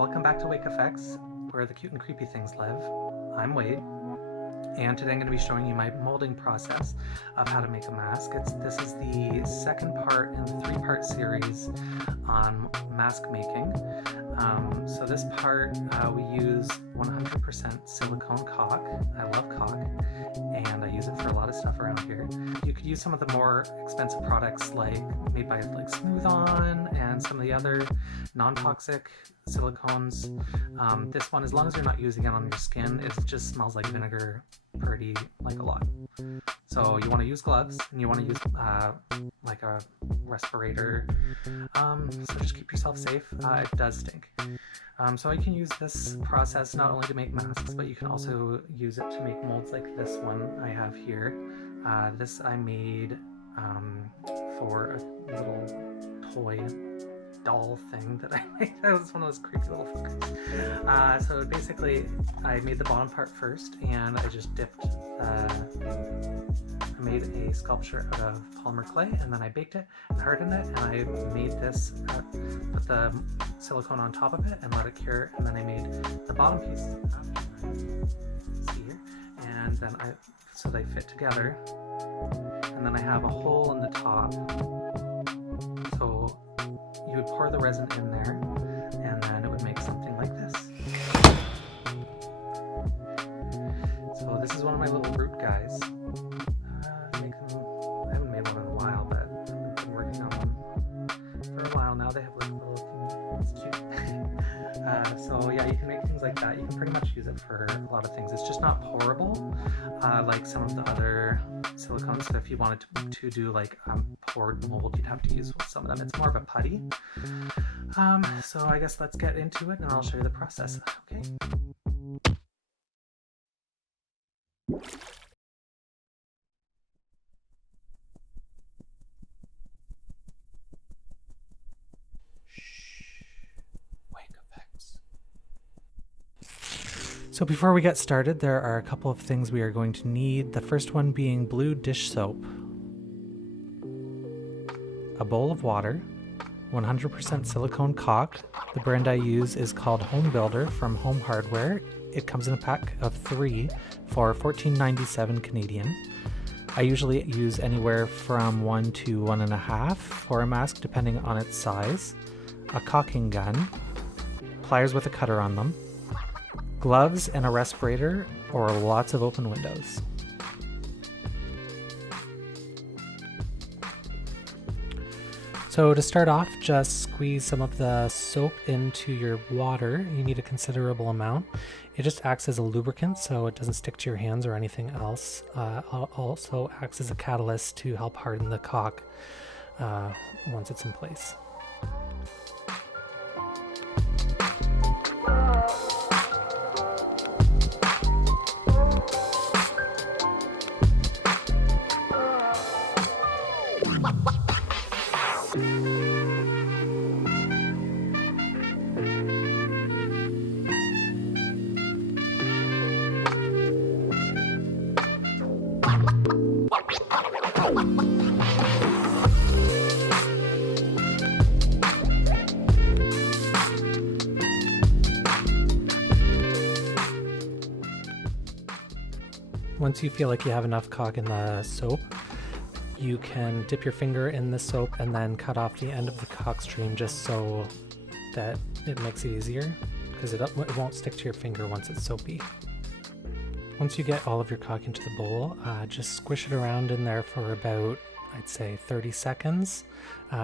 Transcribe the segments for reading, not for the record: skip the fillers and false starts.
welcome back to Wake Effects, where the cute and creepy things live. I'm Wade, and today I'm going to be showing you my molding process of how to make a mask. This is the second part in the 3-part series on mask making. So this part we use 100% silicone caulk. I love caulk, and I use it for a lot of stuff around here. You could use some of the more expensive products made by Smooth On and some of the other non-toxic silicones. This one, as long as you're not using it on your skin, it just smells like vinegar pretty a lot. So you want to use gloves, and you want to use like a respirator, so just keep yourself safe. It does stink. So you can use this process not only to make masks, but you can also use it to make molds like this one I have here. This I made for a little toy doll thing that I made. That was one of those creepy little fuckers. So basically I made the bottom part first, and I just dipped I made a sculpture out of polymer clay, and then I baked it and hardened it, and I made this, put the silicone on top of it and let it cure, and then I made the bottom piece, see here, and then so they fit together, and then I have a hole in the top, so you would pour the resin in there, and then it would make something like this. So this is one of my little root guys. I haven't made one in a while, but I've been working on one for a while now. They have like a little thing. It's cute. So yeah, you can make things like that. You can pretty much use it for a lot of things. It's just not pourable like some of the other silicones. So if you wanted to do like poured mold, you'd have to use some of them. It's more of a putty. So I guess let's get into it, and I'll show you the process. Okay. So before we get started, there are a couple of things we are going to need. The first one being blue dish soap, a bowl of water, 100% silicone caulk. The brand I use is called Home Builder from Home Hardware. It comes in a pack of 3 for $14.97 Canadian. I usually use anywhere from 1 to 1.5 for a mask, depending on its size. A caulking gun, pliers with a cutter on them, gloves and a respirator, or lots of open windows. So to start off, just squeeze some of the soap into your water. You need a considerable amount. It just acts as a lubricant, so it doesn't stick to your hands or anything else. Also acts as a catalyst to help harden the caulk once it's in place. Once you feel like you have enough caulk in the soap, you can dip your finger in the soap and then cut off the end of the caulk stream, just so that it makes it easier, because it won't stick to your finger once it's soapy. Once you get all of your caulk into the bowl, just squish it around in there for about, I'd say, 30 seconds,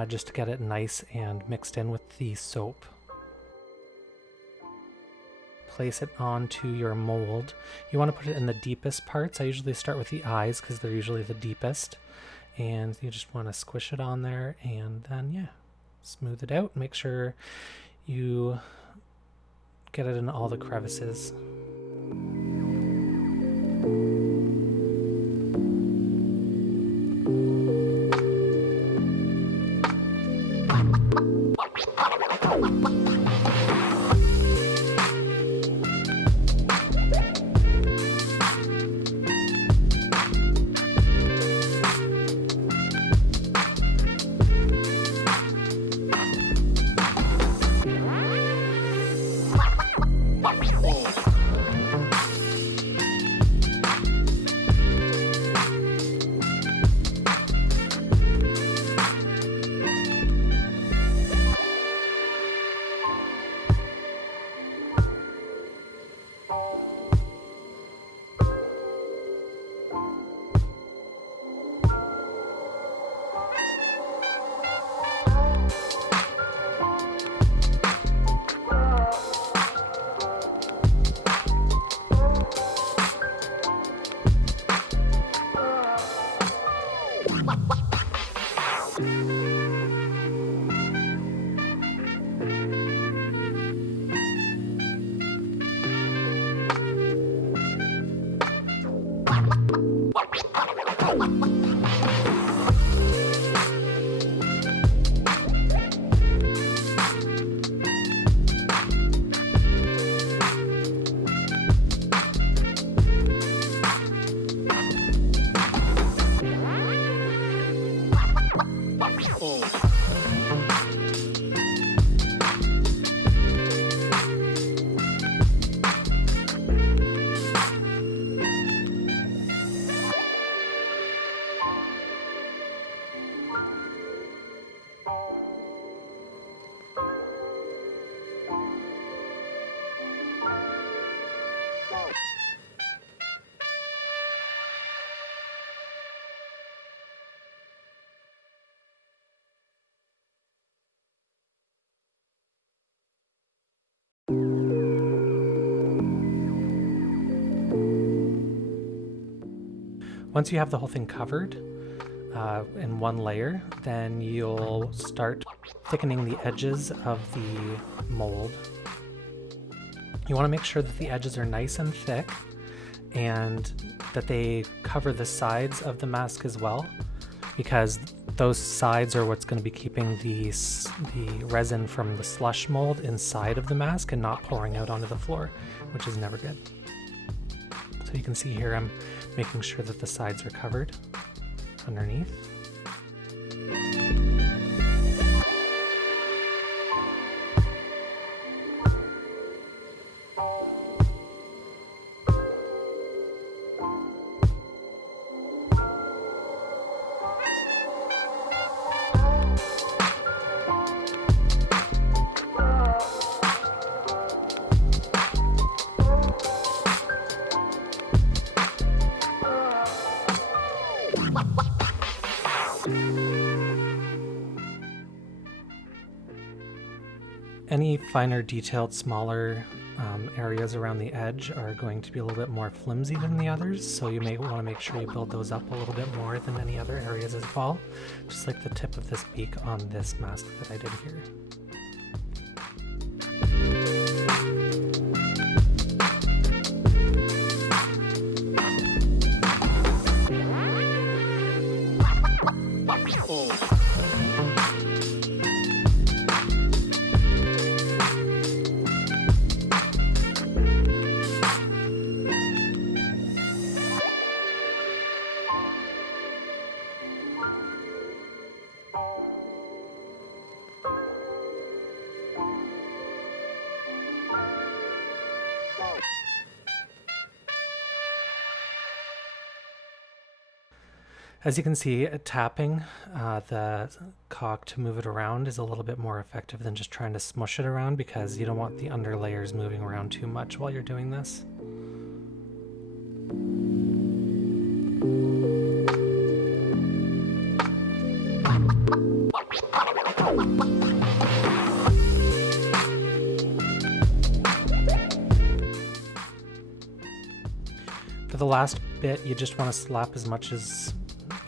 just to get it nice and mixed in with the soap. Place it onto your mold. You want to put it in the deepest parts. I usually start with the eyes because they're usually the deepest. And you just want to squish it on there, and then, yeah, smooth it out. Make sure you get it in all the crevices. Once you have the whole thing covered in one layer, then you'll start thickening the edges of the mold. You want to make sure that the edges are nice and thick and that they cover the sides of the mask as well, because those sides are what's going to be keeping the resin from the slush mold inside of the mask and not pouring out onto the floor, which is never good. So you can see here I'm making sure that the sides are covered underneath. Any finer detailed, smaller areas around the edge are going to be a little bit more flimsy than the others, so you may want to make sure you build those up a little bit more than any other areas as well, just like the tip of this beak on this mask that I did here. As you can see, tapping the caulk to move it around is a little bit more effective than just trying to smush it around, because you don't want the under layers moving around too much while you're doing this. For the last bit, you just want to slap as much as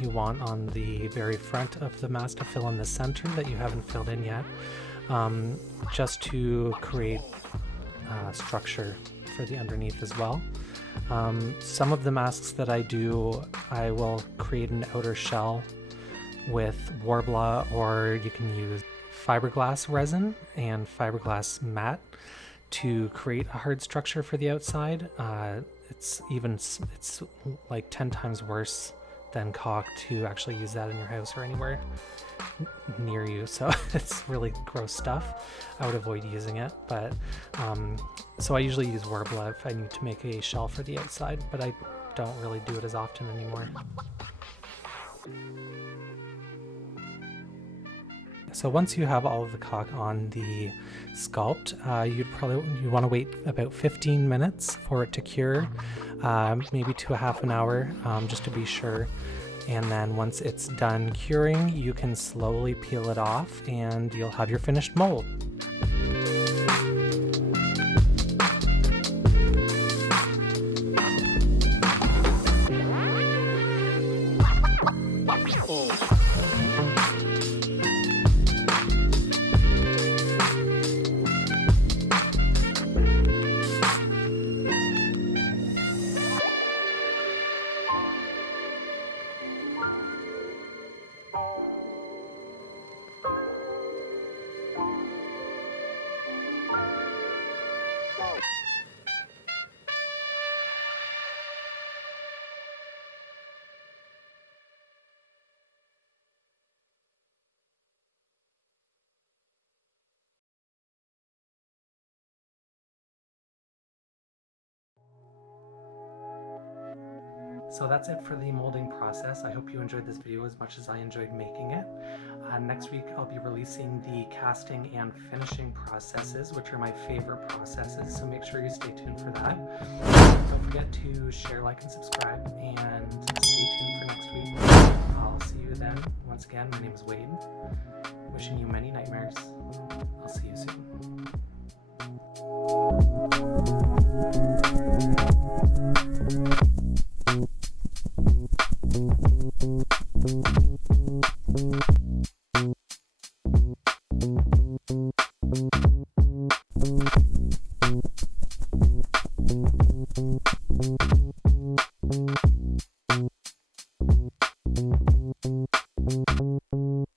you want on the very front of the mask to fill in the center that you haven't filled in yet, just to create structure for the underneath as well. Some of the masks that I do, I will create an outer shell with Warbla, or you can use fiberglass resin and fiberglass mat to create a hard structure for the outside. It's like 10 times worse than caulk to actually use that in your house or anywhere near you, so it's really gross stuff. I would avoid using it, but so I usually use Warbla if I need to make a shell for the outside, but I don't really do it as often anymore. So once you have all of the caulk on the sculpt, you want to wait about 15 minutes for it to cure, maybe to a half an hour, just to be sure. And then once it's done curing, you can slowly peel it off and you'll have your finished mold. So that's it for the molding process. I hope you enjoyed this video as much as I enjoyed making it. Next week I'll be releasing the casting and finishing processes, which are my favorite processes, so make sure you stay tuned for that. Don't forget to share, like, and subscribe, and stay tuned for next week. I'll see you then. Once again, my name is Wade. Wishing you many nightmares. I'll see you soon.